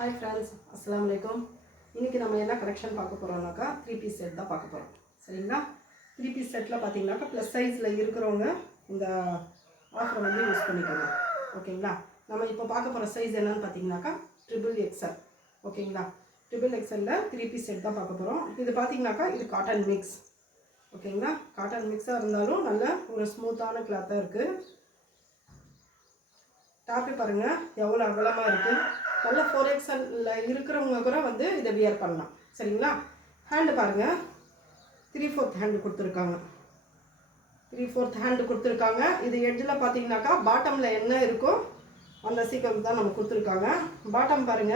Hi friends, Assalamu alaikum. இன்னைக்கு நம்ம என்ன கலெக்ஷன் பார்க்க போறோம்னாக்கா 3 பீஸ் செட் தான் பார்க்க போறோம். சரிங்களா? 3 பீஸ் செட்ல பாத்தீங்கன்னாக்கா ப்ளஸ் சைஸ்ல இருக்கிறவங்க இந்த ஆஃபர் வந்து யூஸ் பண்ணிக்கலாம். ஓகேங்களா? நம்ம இப்போ பார்க்க போற சைஸ் என்னன்னு பாத்தீங்கன்னாக்கா XXL. ஓகேங்களா? XXLல 3 பீஸ் செட் தான் பார்க்க போறோம். இது பாத்தீங்கன்னாக்கா இது காட்டன் மிக்ஸ். ஓகேங்களா? காட்டன் மிக்ஸா இருந்தாலும் நல்ல ஒரு ஸ்மூத்தான கிளாத்தா இருக்கு. டாப் பாருங்க எவ்வளவு அகலமா இருக்கு. நல்ல 4XL இருக்கிறவங்க கூட வந்து இதை வியர் பண்ணலாம். சரிங்களா? ஹேண்ட் பாருங்க 3/4 ஹேண்ட் கொடுத்துருக்காங்க. 3/4 ஹேண்ட் கொடுத்துருக்காங்க. இது எட்ஜில் பார்த்தீங்கன்னாக்கா பாட்டமில் என்ன இருக்கோ அந்த சீக்கிரம் தான் நம்ம கொடுத்துருக்காங்க. பாட்டம் பாருங்க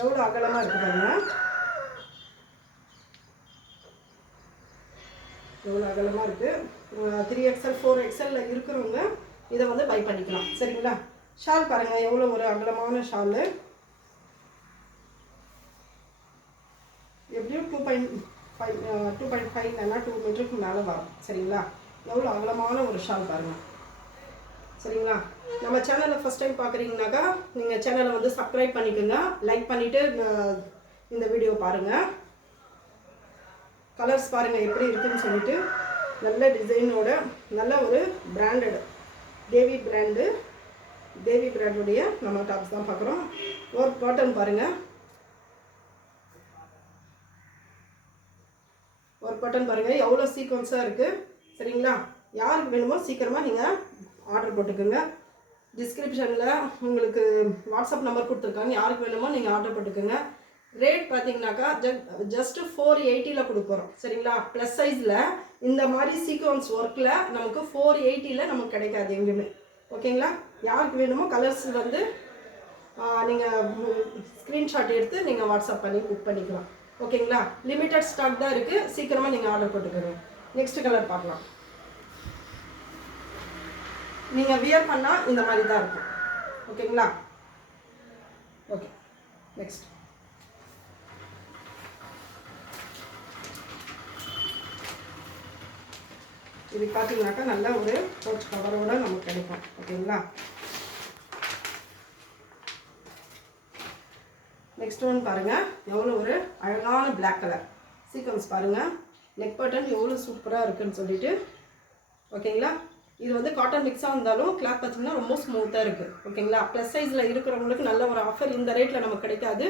எவ்வளோ அகலமாக இருக்கு பாருங்க. எவ்வளோ அகலமாக இருக்கு. 3XL 4XL இருக்கிறவங்க இதை வந்து பை பண்ணிக்கலாம். சரிங்களா? ஷால் பாருங்க எவ்வளோ ஒரு அகலமான ஷாலு. எப்படியும் 2.5 இல்லைன்னா 2 மீட்டருக்கு மேலே வரும். சரிங்களா? எவ்வளோ அகலமான ஒரு ஷால் பாருங்க. சரிங்களா? நம்ம சேனலை ஃபஸ்ட் டைம் பார்க்குறீங்கனாக்கா நீங்கள் சேனலை வந்து சப்ஸ்கிரைப் பண்ணிக்கோங்க. லைக் பண்ணிவிட்டு இந்த வீடியோ பாருங்கள். கலர்ஸ் பாருங்கள் எப்படி இருக்குன்னு சொல்லிட்டு நல்ல டிசைனோட நல்ல ஒரு பிராண்டட் தேவி பிராண்டுடைய நம்ம டாப்ஸ் தான் பார்க்குறோம். ஒரு காட்டன் பாருங்கள். ஒரு காட்டன் பாருங்கள் எவ்வளோ சீக்வன்ஸாக இருக்குது. சரிங்களா? யாருக்கு வேணுமோ சீக்கிரமாக நீங்கள் ஆர்டர் போட்டுக்கோங்க. டிஸ்கிரிப்ஷனில் உங்களுக்கு வாட்ஸ்அப் நம்பர் கொடுத்துருக்காங்க. யாருக்கு வேணுமோ நீங்கள் ஆர்டர் போட்டுக்கோங்க. ரேட் பார்த்தீங்கன்னாக்கா ஜஸ்ட்டு 480 கொடுக்குறோம். சரிங்களா? ப்ளஸ் சைஸில் இந்த மாதிரி சீக்வன்ஸ் ஒர்க்கில் நமக்கு 480 நமக்கு கிடைக்காது எங்கேயுமே. ஓகேங்களா? யாருக்கு வேணுமோ கலர்ஸ் வந்து நீங்கள் ஸ்க்ரீன்ஷாட் எடுத்து நீங்கள் வாட்ஸ்அப் பண்ணி புக் பண்ணிக்கலாம். ஓகேங்களா? லிமிட்டட் ஸ்டாக் தான் இருக்குது. சீக்கிரமாக நீங்கள் ஆர்டர் போட்டுக்கோங்க. நெக்ஸ்ட் கலர் பார்க்கலாம். நீங்கள் வியர் பண்ணால் இந்த மாதிரி தான் இருக்கும். ஓகேங்களா? ஓகே நெக்ஸ்ட் இது பார்த்தீங்கன்னாக்கா நல்ல ஒரு கோச் கவரோட நமக்கு கிடைக்கும். ஓகேங்களா? நெக்ஸ்ட் ஒன் பாருங்கள் எவ்வளோ ஒரு அழகான பிளாக் கலர் சீக்வன்ஸ் பாருங்கள். நெக் பட்டன் எவ்வளோ சூப்பராக இருக்குன்னு சொல்லிட்டு. ஓகேங்களா? இது வந்து காட்டன் மிக்ஸாக இருந்தாலும் கிளாத் பார்த்தீங்கன்னா ரொம்ப ஸ்மூத்தாக இருக்குது. ஓகேங்களா? ப்ளஸ் சைஸில் இருக்கிறவங்களுக்கு நல்ல ஒரு ஆஃபர் இந்த ரேட்டில் நமக்கு கிடைக்காது.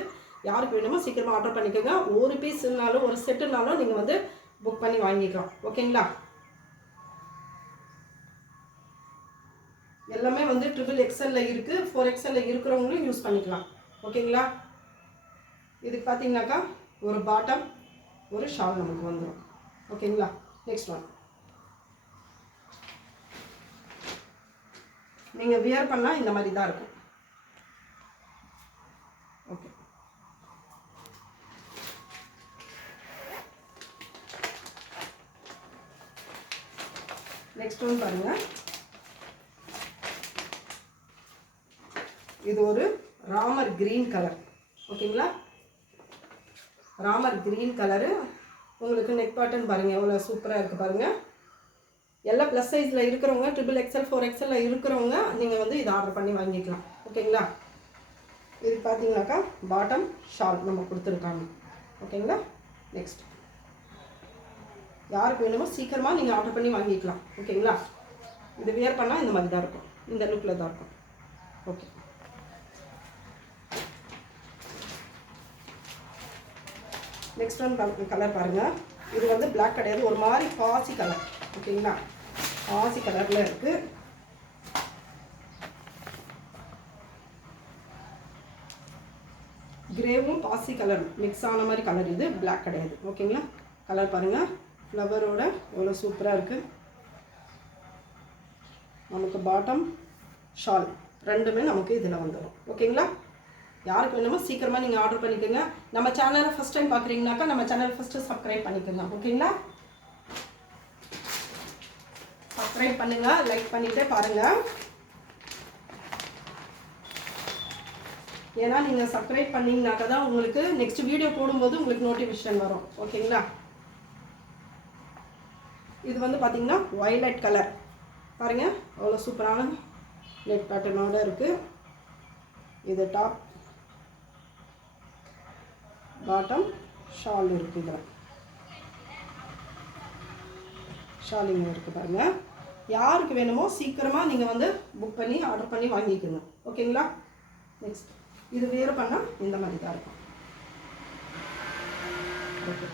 யாருக்கு வேணுமோ சீக்கிரமாக ஆர்டர் பண்ணிக்கோங்க. ஒரு பீஸ்னாலும் ஒரு செட்டுனாலும் நீங்கள் வந்து புக் பண்ணி வாங்கிக்கலாம். ஓகேங்களா? எல்லாமே வந்து XXL இருக்குது. 4XL இருக்கிறவங்களும் யூஸ் பண்ணிக்கலாம். ஓகேங்களா? இதுக்கு பார்த்தீங்கன்னாக்கா ஒரு பாட்டம் ஒரு ஷால் நமக்கு வந்துடும். ஓகேங்களா? நெக்ஸ்ட் ஒன் நீங்கள் வியர் பண்ணால் இந்த மாதிரி தான் இருக்கும். ஓகே நெக்ஸ்ட் ஒன் பாருங்கள். இது ஒரு ராமர் கிரீன் கலர். ஓகேங்களா? Ramar green colour. உங்களுக்கு நெக் பாட்டன் பாருங்கள் எவ்வளோ சூப்பராக இருக்குது பாருங்கள். எல்லாம் ப்ளஸ் சைஸில் இருக்கிறவங்க XXL 4XL இருக்கிறவங்க நீங்கள் வந்து இதை ஆர்டர் பண்ணி வாங்கிக்கலாம். ஓகேங்களா? இது பார்த்தீங்கன்னாக்கா பாட்டம் ஷால் நம்ம கொடுத்துருக்காங்க. ஓகேங்களா? நெக்ஸ்ட் யாருக்கு வேணுமோ சீக்கிரமாக நீங்கள் ஆர்டர் பண்ணி வாங்கிக்கலாம். ஓகேங்களா? இது வியர் பண்ணால் இந்த மாதிரி தான் இருக்கும். இந்த லுக்கில் தான் இருக்கும். ஓகே நெக்ஸ்ட் ஒன் கலர் பாருங்கள். இது வந்து பிளாக் கிடையாது, ஒரு மாதிரி பாசி கலர். ஓகேங்களா? பாசி கலரில் இருக்குது. கிரேவும் பாசி கலர் மிக்ஸ் ஆன மாதிரி கலர். இது பிளாக் கிடையாது. ஓகேங்களா? கலர் பாருங்கள் ஃப்ளவரோட எவ்வளோ சூப்பராக இருக்குது. நமக்கு பாட்டம் ஷால் ரெண்டுமே நமக்கு இதில் வந்துடும். ஓகேங்களா? யாருக்கு வேணுமோ சீக்கிரமாக நீங்கள் ஆர்டர் பண்ணிக்கோங்க. நம்ம சேனலை ஃபஸ்ட் டைம் பார்க்குறீங்கனாக்கா நம்ம சேனல் ஃபஸ்ட்டு சப்ஸ்கிரைப் பண்ணிக்கோங்க. ஓகேங்களா? சப்ஸ்கிரைப் பண்ணுங்கள், லைக் பண்ணிவிட்டு பாருங்கள். ஏன்னா நீங்கள் சப்ஸ்கிரைப் பண்ணிங்கனாக்கா தான் உங்களுக்கு நெக்ஸ்ட் வீடியோ போடும்போது உங்களுக்கு நோட்டிஃபிகேஷன் வரும். ஓகேங்களா? இது வந்து பார்த்தீங்கன்னா வயலட் கலர் பாருங்கள் எவ்வளோ சூப்பரான நெக் பேட்டர்னோடு இருக்குது. இது டாப், பாட்டம், ஷால் இருக்குது. இதில் ஷாலிங் இருக்குது பாருங்கள். யாருக்கு வேணுமோ சீக்கிரமாக நீங்கள் வந்து புக் பண்ணி ஆர்டர் பண்ணி வாங்கிக்கணும். ஓகேங்களா? நெக்ஸ்ட் இது வேறு பண்ணால் இந்த மாதிரி தான் இருக்கும். ஓகே,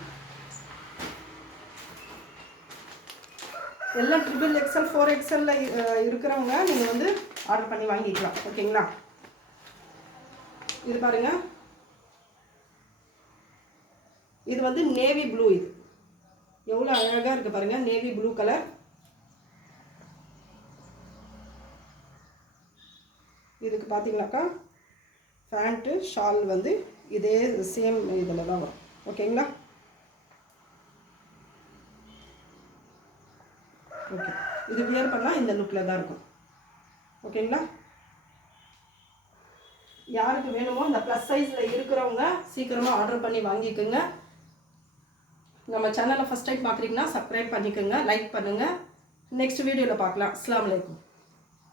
எல்லாம் XXL 4XL இருக்கிறவங்க நீங்கள் வந்து ஆர்டர் பண்ணி வாங்கிக்கலாம். ஓகேங்களா? இது பாருங்கள், இது வந்து நேவி ப்ளூ. இது எவ்வளோ அழகாக இருக்குது பாருங்கள், நேவி ப்ளூ கலர். இதுக்கு பார்த்தீங்கன்னாக்கா பேண்ட்டு ஷால் வந்து இதே சேம் இதில் தான் வரும். ஓகேங்களா? ஓகே, இது வியர் பண்ணால் இந்த லுக்கில் தான் இருக்கும். ஓகேங்களா? யாருக்கு வேணுமோ இந்த ப்ளஸ் சைஸில் இருக்கிறவங்க சீக்கிரமாக ஆர்டர் பண்ணி வாங்கிக்கோங்க. நம்ம சேனலை ஃபஸ்ட் டைம் பார்க்குறீங்கன்னா சப்ஸ்கிரைப் பண்ணிக்கோங்க, லைக் பண்ணுங்கள். நெக்ஸ்ட் வீடியோவில் பார்க்கலாம். அஸ்ஸலாமு அலைக்கும்.